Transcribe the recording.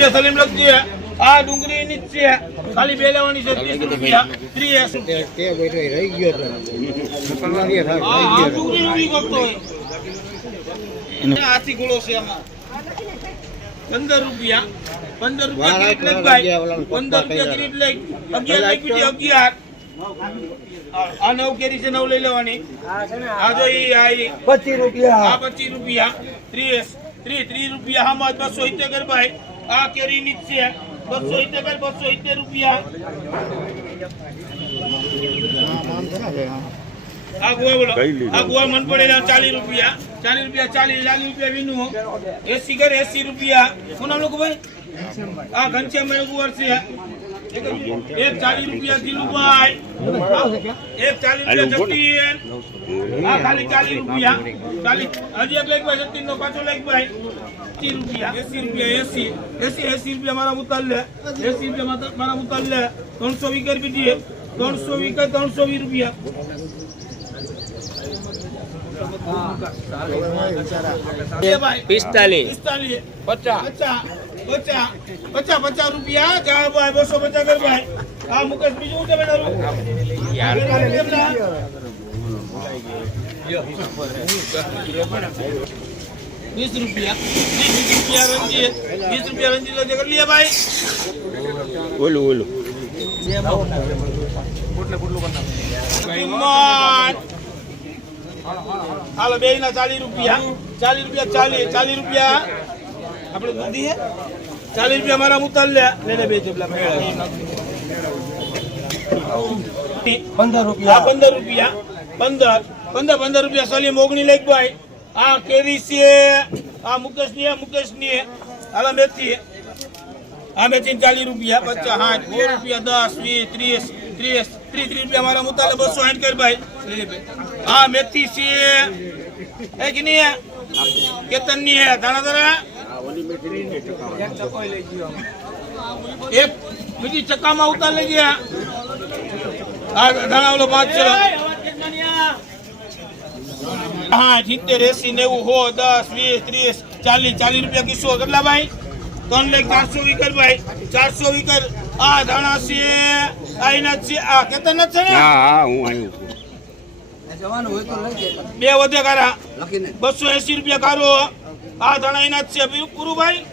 રૂપિયા સલીમ લખજે આ ડુંગળી ની છે ખાલી બે લેવાની છે 30 રૂપિયા 30 તે બેઠો રહી ગયો તો આ ડુંગળી નો ઈ કરતો હોય આથી ગોળો છે આમાં 15 રૂપિયા 15 રૂપિયા કિરીટ લખ ભાઈ 15 રૂપિયા કિરીટ લખ 11 લખ બીજી 11 આ 9 કેરી છે 9 લઈ લેવાની આ જો ઈ આ 25 રૂપિયા આ 25 રૂપિયા 30 રૂપિયા હામાં 270 કર ભાઈ આ કેરી ની છે 270 રૂપિયા આ ગોવા બોલો આ ગોવા મન પડેલા 40 રૂપિયા 40 વિનું 80 કર 80 રૂપિયા કોના લોકો ભાઈ આ ઘનશ્યામ ગુવાર છે એક 40 રૂપિયા કિલો ભાઈ એક 40 રૂપિયા જતીન આ ખાલી 40 રૂપિયા 40 હજી એક લેખ ભાઈ જતીન નો પાછો લેખ ભાઈ 80 રૂપિયા 80 રૂપિયા મારા મુતાલ લે 80 રૂપિયા મારા મુતાલ લે 300 વીકર બીજી 300 વીકર 320 રૂપિયા 45 50 રૂપિયા જા ભાઈ 250 કર ભાઈ આ મુકેશ બીજું છે બેટા 20 રૂપિયા 20 રૂપિયા રંજીત લો કર લે ભાઈ ઓલું હાલો બે ના 40 રૂપિયા 40 રૂપિયા આપણે દૂધી હે 40 રૂપિયા મારા મુતાલ લે લે બે જબલા 15 રૂપિયા 15 રૂપિયા 15 રૂપિયા સલીમ ઓગણી લેખ ભાઈ આ કેરી છે આ મુકેશ ની હાલો મેથી આ મેથી 40 રૂપિયા 50 રૂપિયા 10 20 30 રૂપિયા મારા મુતાલે 260 કર ભાઈ આ મેથી છે એ કે નહીં કેતન ની હે દાણા દાણા એક બીજી ચક્કામાં ઉતાર લઈ ગયા આ દાણા ઓલો 5 છે હા 70 80 90 10 20 30 40 રૂપિયા કિસ્સો કેટલા ભાઈ 3,400 વીકર ભાઈ 400 વીકર આ દાણા છે આઈના છે આ કેતન જ છે ને હા હું આવ્યું જવાનું હોય તો લઈ બે વધે કારા 280 રૂપિયા કારો આ દાણા એના જ છે પૂરું ભાઈ